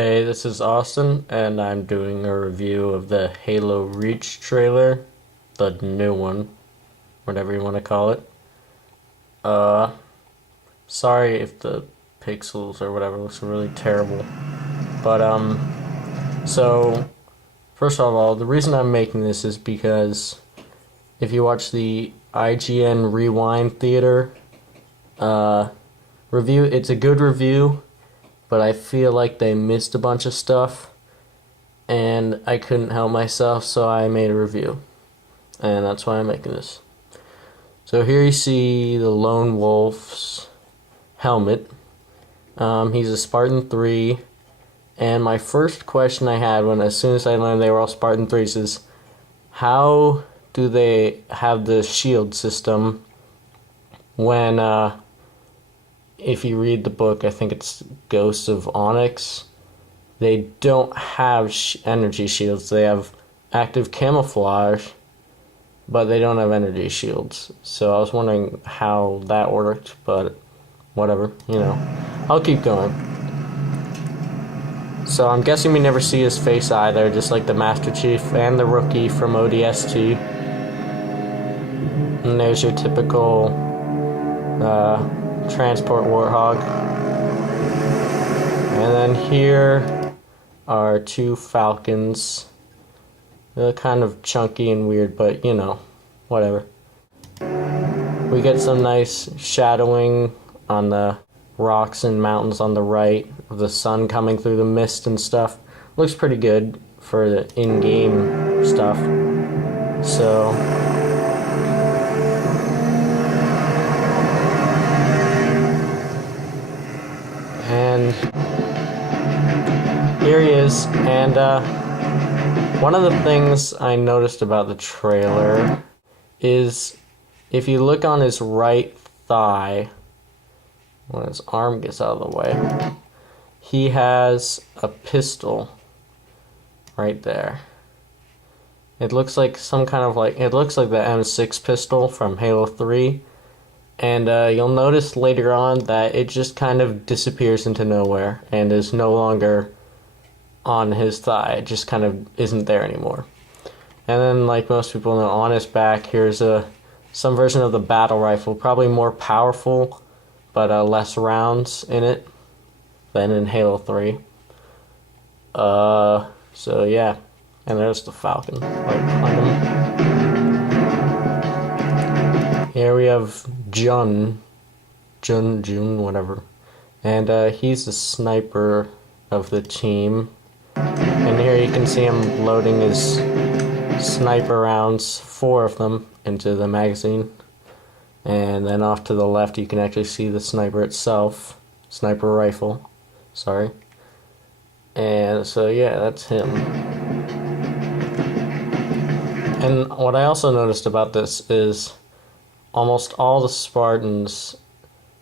Hey, this is Austin, and I'm doing a review of the Halo Reach trailer, the new one, whatever you want to call it. Uh, Sorry if the pixels or whatever looks really terrible, but so first of all, the reason I'm making this is because if you watch the IGN Rewind theater, review, it's a good review. But I feel like they missed a bunch of stuff, and I couldn't help myself, so I made a review. And that's why I'm making this. So here you see the Lone Wolf's helmet. He's a Spartan 3, and my first question I had as soon as I learned they were all Spartan 3s is, how do they have the shield system when, if you read the book, I think it's Ghosts of Onyx, they don't have energy shields. They have active camouflage, but they don't have energy shields. So I was wondering how that worked, but whatever, I'll keep going. So I'm guessing we never see his face either, just like the Master Chief and the Rookie from ODST. And there's your typical, transport warthog. And then here are two falcons. They're kind of chunky and weird, but whatever. We get some nice shadowing on the rocks and mountains on the right of the sun coming through the mist and stuff. Looks pretty good for the in-game stuff. So here he is, and one of the things I noticed about the trailer is if you look on his right thigh, when his arm gets out of the way, he has a pistol right there. It looks like it looks like the M6 pistol from Halo 3, and you'll notice later on that it just kind of disappears into nowhere and is no longer on his thigh. It just kind of isn't there anymore. And then, like most people know, on his back here's some version of the battle rifle, probably more powerful, but less rounds in it than in Halo 3. So yeah, and there's the Falcon right behind him. Here we have Jun, whatever, and he's the sniper of the team. And here you can see him loading his sniper rounds, 4 of them, into the magazine. And then off to the left you can actually see the sniper itself. Sniper rifle. Sorry. And so yeah, that's him. And what I also noticed about this is almost all the Spartans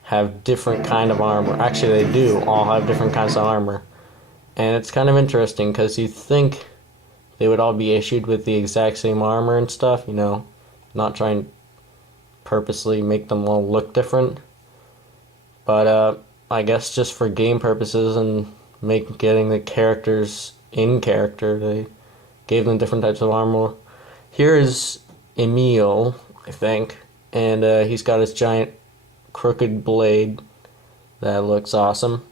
have different kind of armor. Actually, they do all have different kinds of armor. And it's kind of interesting because you'd think they would all be issued with the exact same armor and stuff, not trying to purposely make them all look different. But I guess just for game purposes and getting the characters in character, they gave them different types of armor. Here is Emil, I think, and he's got his giant crooked blade that looks awesome.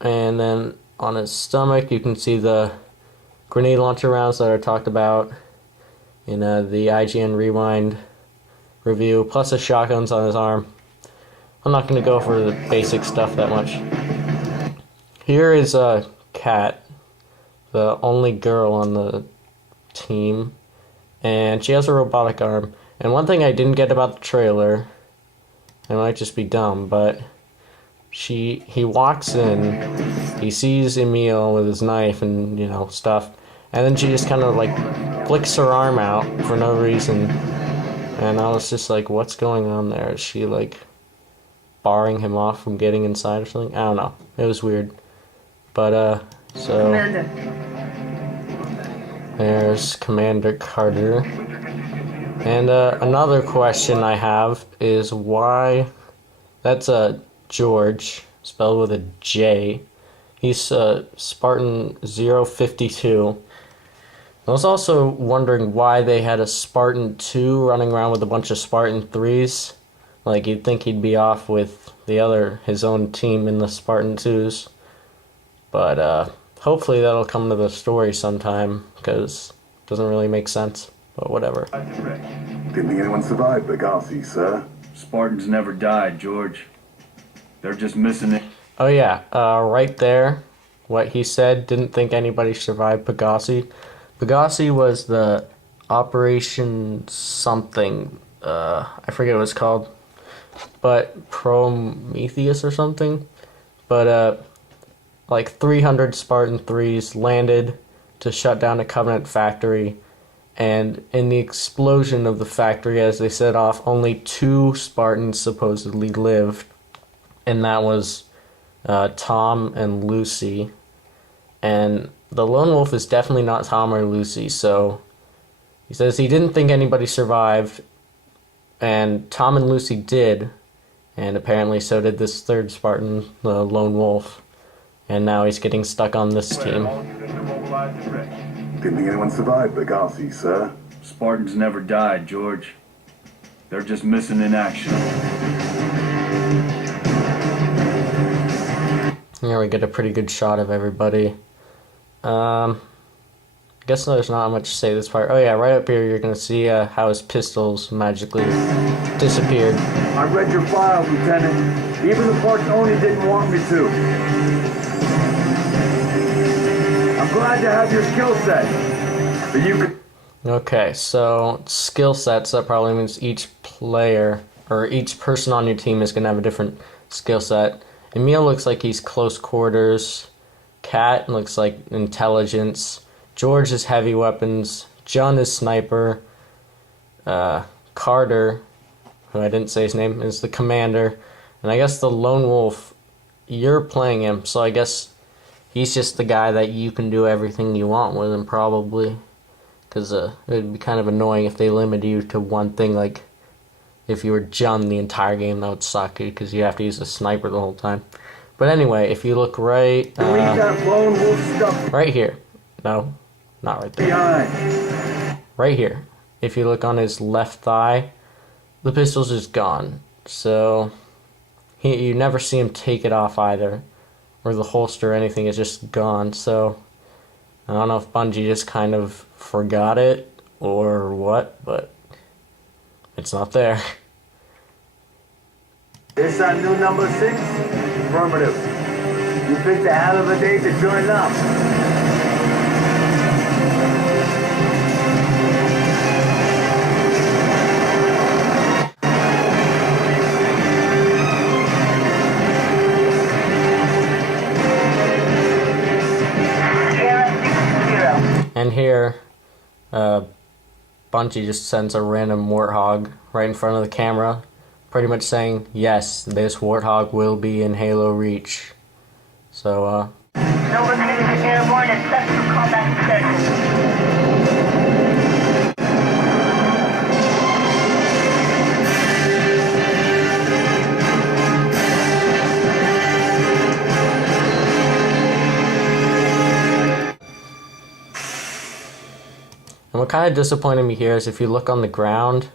And then on his stomach, you can see the grenade launcher rounds that I talked about in the IGN Rewind review, plus the shotguns on his arm. I'm not going to go for the basic stuff that much. Here is Kat, the only girl on the team, and she has a robotic arm. And one thing I didn't get about the trailer, it might just be dumb, but he walks in, he sees Emil with his knife and, stuff, and then she just kind of, flicks her arm out for no reason, and I was just like, what's going on there? Is she, barring him off from getting inside or something? I don't know. It was weird. But, so Commander. There's Commander Carter. And, another question I have is why, that's a George, spelled with a J. He's Spartan 052. I was also wondering why they had a Spartan 2 running around with a bunch of Spartan 3s. Like, you'd think he'd be off with his own team in the Spartan 2s. But hopefully that'll come to the story sometime, because it doesn't really make sense. But whatever. Didn't think anyone survived Benghazi, sir. Spartans never died, George. They're just missing it. Oh yeah, right there, what he said, didn't think anybody survived Benghazi. Benghazi was the Operation something, I forget what it's called, but Prometheus or something. But like 300 Spartan 3s landed to shut down a Covenant factory, and in the explosion of the factory as they set off, only 2 Spartans supposedly lived, and that was Tom and Lucy. And the lone wolf is definitely not Tom or Lucy, so he says he didn't think anybody survived, and Tom and Lucy did, and apparently so did this third Spartan, the lone wolf, and now he's getting stuck on this team. Didn't think anyone survived Benghazi, sir. Spartans never died, George. They're just missing in action. Here we get a pretty good shot of everybody. I guess there's not much to say this part. Oh yeah, right up here you're gonna see how his pistols magically disappeared. I read your file, Lieutenant. Even the parts owner didn't want me to. I'm glad to have your skill set. But you could... Okay, so skill sets, that probably means each player, or each person on your team is gonna have a different skill set. Emil looks like he's close quarters. Kat looks like intelligence. George is heavy weapons. John is sniper. Carter, who I didn't say his name, is the commander. And I guess the lone wolf, you're playing him, so I guess he's just the guy that you can do everything you want with him, probably. Because it would be kind of annoying if they limited you to one thing, like if you were John the entire game, that would suck, because you have to use a sniper the whole time. But anyway, if you look right here. No, not right there. Right here. If you look on his left thigh, the pistol's just gone. So you never see him take it off either, or the holster or anything is just gone. So I don't know if Bungie just kind of forgot it or what, but it's not there. This on new number 6? Affirmative. You picked a hell of a day to join up. And here, Bungie just sends a random warthog right in front of the camera, pretty much saying, yes, this warthog will be in Halo Reach. So, Nova 6 is airborne and set for combat schedule. and what kind of disappointed me here is if you look on the ground,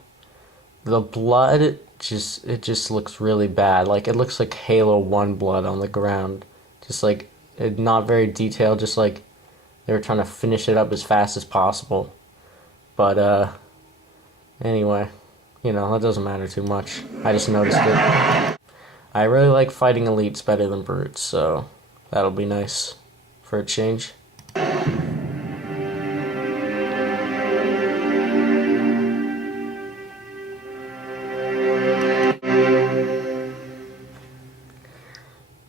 the blood just looks really bad. Like, it looks like Halo 1 blood on the ground. Just like, not very detailed, just like they were trying to finish it up as fast as possible. But, anyway, you know, that doesn't matter too much. I just noticed it. I really like fighting elites better than brutes, so that'll be nice for a change.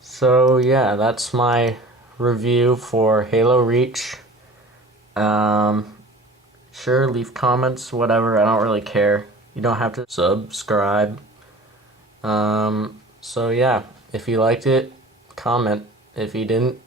So yeah, that's my review for Halo Reach. Sure, leave comments, whatever, I don't really care. You don't have to subscribe. So yeah, if you liked it, comment. If you didn't,